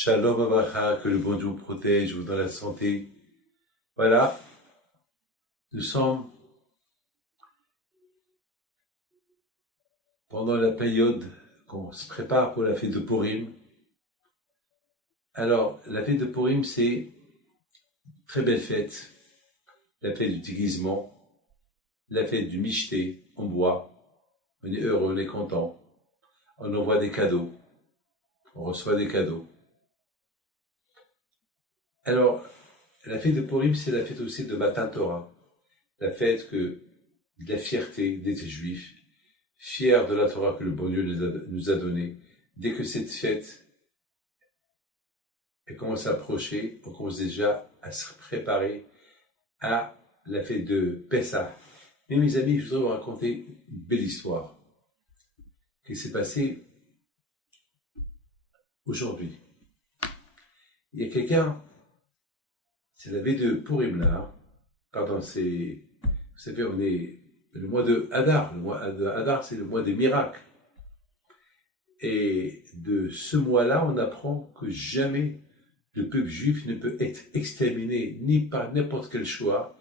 Shalom Abracha, que le bon Dieu vous protège, vous donne la santé. Voilà, nous sommes pendant la période qu'on se prépare pour la fête de Purim. Alors, la fête de Purim, c'est une très belle fête. La fête du déguisement, la fête du michté, on boit, on est heureux, on est content, on envoie des cadeaux, on reçoit des cadeaux. Alors, la fête de Purim, c'est la fête aussi de Matan Torah, la fête de la fierté d'être juif, fier de la Torah que le bon Dieu nous a donnée. Dès que cette fête commence à approcher, on commence déjà à se préparer à la fête de Pessah. Mais mes amis, je voudrais vous raconter une belle histoire qui s'est passée aujourd'hui. Il y a quelqu'un, c'est la veille de Purim là, vous savez, on est le mois de Hadar. Le mois de Hadar, c'est le mois des miracles. Et de ce mois-là, on apprend que jamais le peuple juif ne peut être exterminé, ni par n'importe quel choix,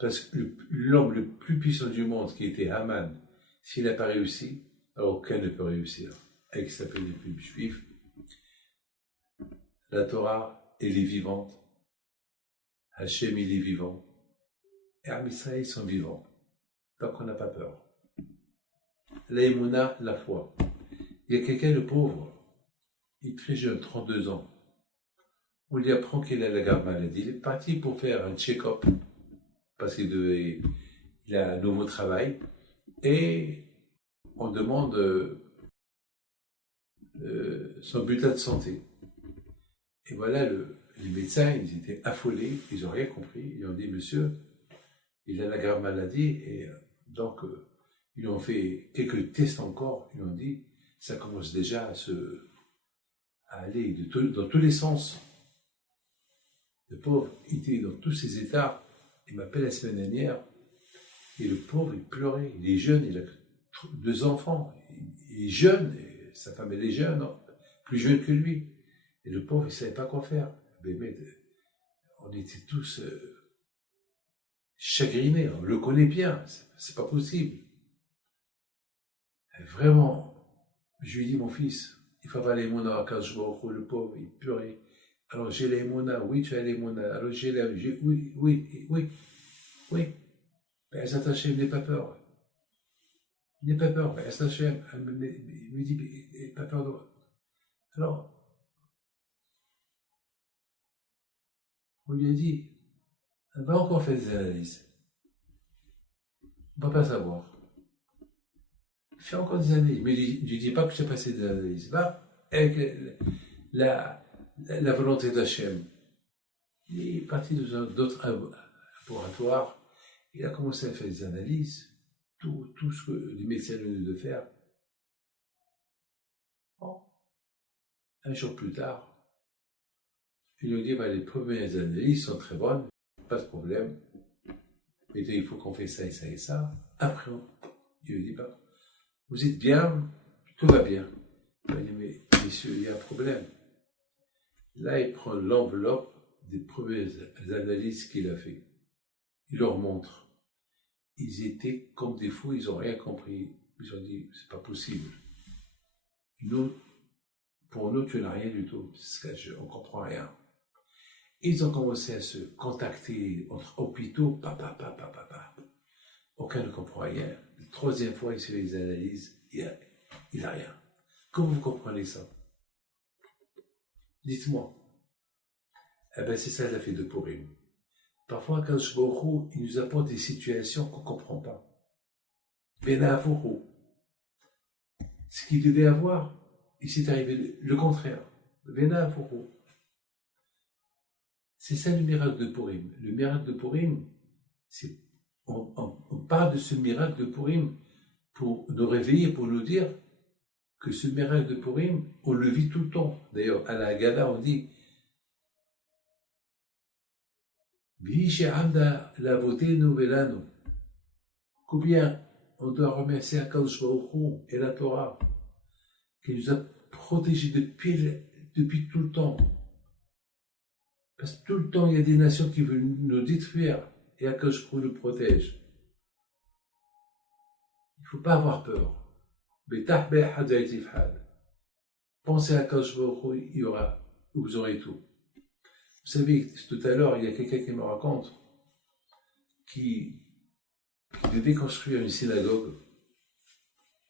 parce que l'homme le plus puissant du monde, qui était Haman, s'il n'a pas réussi, alors aucun ne peut réussir. Avec sa peine du peuple juif, la Torah, elle est vivante, Hachem, il est vivant, et Am Israël, ils sont vivants. Donc on n'a pas peur. La émouna, la foi. Il y a quelqu'un de pauvre, il est très jeune, 32 ans. On lui apprend qu'il a la grave maladie. Il est parti pour faire un check-up, parce qu'il a un nouveau travail, et on demande son bulletin de santé. Et voilà, les médecins, ils étaient affolés, ils n'ont rien compris. Ils ont dit, monsieur, il a la grave maladie, et donc ils lui ont fait quelques tests encore. Ils lui ont dit, ça commence déjà à aller dans tous les sens. Le pauvre était dans tous ses états. Il m'appelle la semaine dernière, et le pauvre, il pleurait. Il est jeune, il a 2 enfants. Il est jeune, et sa femme, elle est jeune, plus jeune que lui. Et le pauvre, il ne savait pas quoi faire. Mais on était tous chagrinés. On le connaît bien, c'est pas possible. Et vraiment, je lui dis, mon fils, il faut avoir les mona à 15 jours. Le pauvre, il pleurait. Alors j'ai les mona, oui, tu as les mona. Alors oui. Mais Ezrat Hashem, n'aie pas peur. N'aie pas peur. Ezrat Hashem, il me dit, n'aie pas peur de... Alors, on lui a dit, on va encore faire des analyses. On ne va pas savoir. Fais encore des analyses. Mais ne lui dis pas que tu as passé des analyses. Va avec la volonté d'Hachem. Il est parti dans d'autres laboratoires. Il a commencé à faire des analyses. Tout ce que les médecins venaient de faire. Bon. Un jour plus tard, il nous dit, les premières analyses sont très bonnes, pas de problème. Mais il faut qu'on fasse ça et ça et ça. Après, il lui dit, vous êtes bien, tout va bien. Il dit, mais messieurs, il y a un problème. Là, il prend l'enveloppe des premières analyses qu'il a fait. Il leur montre. Ils étaient comme des fous, ils n'ont rien compris. Ils ont dit, c'est pas possible. Pour nous, tu n'as rien du tout. On ne comprend rien. Ils ont commencé à se contacter entre hôpitaux, Aucun ne comprend rien. La 3e fois, il se fait les analyses, il n'a rien. Comment vous comprenez ça? Dites-moi. Eh bien, c'est ça la fête de Purim. Parfois, quand je vois il nous apporte des situations qu'on ne comprend pas. Venafuru. Ce qu'il devait avoir, il s'est arrivé le contraire. Venafuru. C'est ça le miracle de Purim. Le miracle de Purim, on parle de ce miracle de Purim pour nous réveiller, pour nous dire que ce miracle de Purim, on le vit tout le temps. D'ailleurs, à la Haggadah, on dit combien on doit remercier Akadosh Baruch Hu et la Torah qui nous a protégés depuis tout le temps. Parce que tout le temps, il y a des nations qui veulent nous détruire et Akadosh Baruch Hu nous protège. Il ne faut pas avoir peur. Pensez à Akadosh Baruch Hu, vous aurez tout. Vous savez, tout à l'heure, il y a quelqu'un qui me raconte qui devait construire une synagogue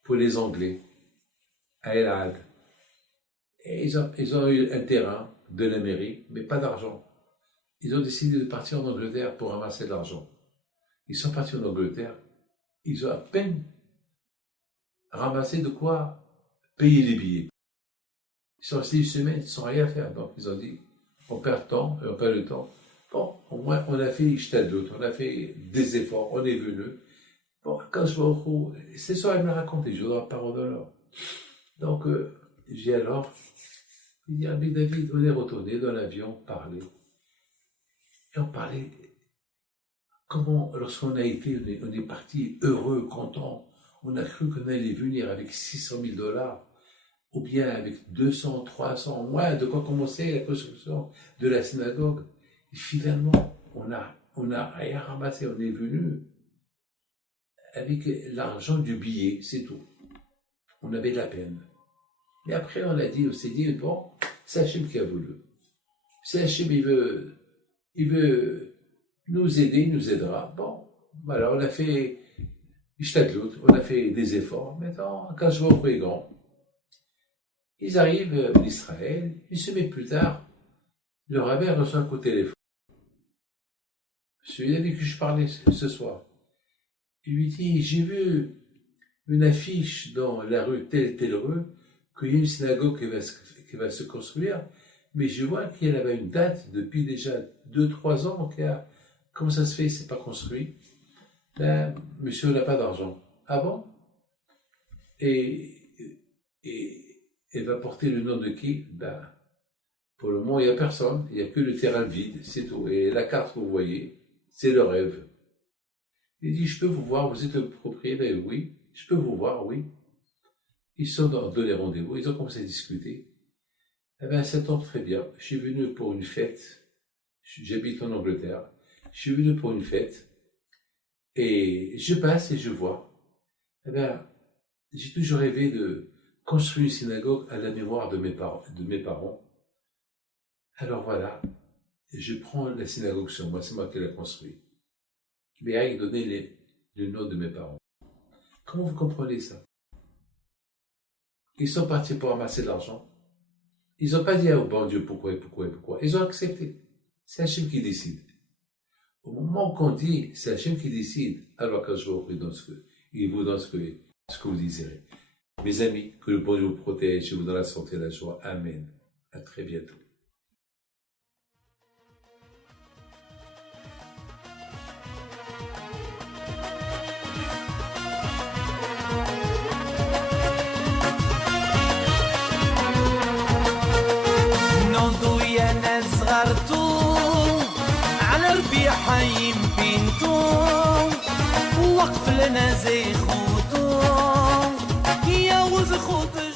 pour les Anglais à El Had. Et ils ont eu un terrain de la mairie, mais pas d'argent. Ils ont décidé de partir en Angleterre pour ramasser de l'argent. Ils sont partis en Angleterre, ils ont à peine ramassé de quoi payer les billets. Ils sont restés une semaine sans rien faire. Donc ils ont dit, on perd le temps et on perd le temps. Bon, au moins on a fait l'ishtadlut, on a fait des efforts, on est venu. Bon, quand je vois c'est ça, elle me l'a raconté, je dois la parole d'honneur. Donc, j'ai alors, il dit, Rabbi David, on est retourné dans l'avion, parler. Et on parlait, comment, lorsqu'on a été, on est parti heureux, content, on a cru qu'on allait venir avec $600,000, ou bien avec 200, 300, moins, de quoi commencer la construction de la synagogue. Et finalement, on a rien ramassé, on est venu avec l'argent du billet, c'est tout. On avait de la peine. Et après, on s'est dit, bon, c'est Hachem qui a voulu. Si Hachem, il veut nous aider, il nous aidera. Bon, voilà, on a fait Ishtadlut, on a fait des efforts. Maintenant, quand je vois au est grand, ils arrivent en Israël, une semaine plus tard, le rabbin reçoit un coup de téléphone. Celui avec qui je parlais ce soir. Il lui dit, j'ai vu une affiche dans la rue, telle rue, qu'il y a une synagogue qui va se construire, mais je vois qu'il y avait une date depuis déjà 2-3 ans, comment ça se fait, c'est pas construit? Ben, monsieur n'a pas d'argent. Ah bon? Et elle va porter le nom de qui? Ben, pour le moment, il n'y a personne, il n'y a que le terrain vide, c'est tout. Et la carte que vous voyez, c'est le rêve. Il dit, je peux vous voir, vous êtes le propriétaire? Oui. Je peux vous voir, oui. Ils sont donné rendez-vous, ils ont commencé à discuter. Eh bien, ça tombe très bien. Je suis venu pour une fête. J'habite en Angleterre. Je suis venu pour une fête. Et je passe et je vois. Eh bien, j'ai toujours rêvé de construire une synagogue à la mémoire de mes parents. Alors voilà, je prends la synagogue sur moi, c'est moi qui l'ai construit. Mais avec donner le nom de mes parents. Comment vous comprenez ça? Ils sont partis pour ramasser de l'argent. Ils n'ont pas dit au bon Dieu pourquoi. Ils ont accepté. C'est Hachem qui décide. Au moment qu'on dit c'est Hachem qui décide, alors quand je vous dans il vous donne ce que vous désirez. Mes amis, que le bon Dieu vous protège et vous donne la santé et la joie. Amen. À très bientôt. على ربيع حي بنتو وقف لنا زي خوتو يا وز خوت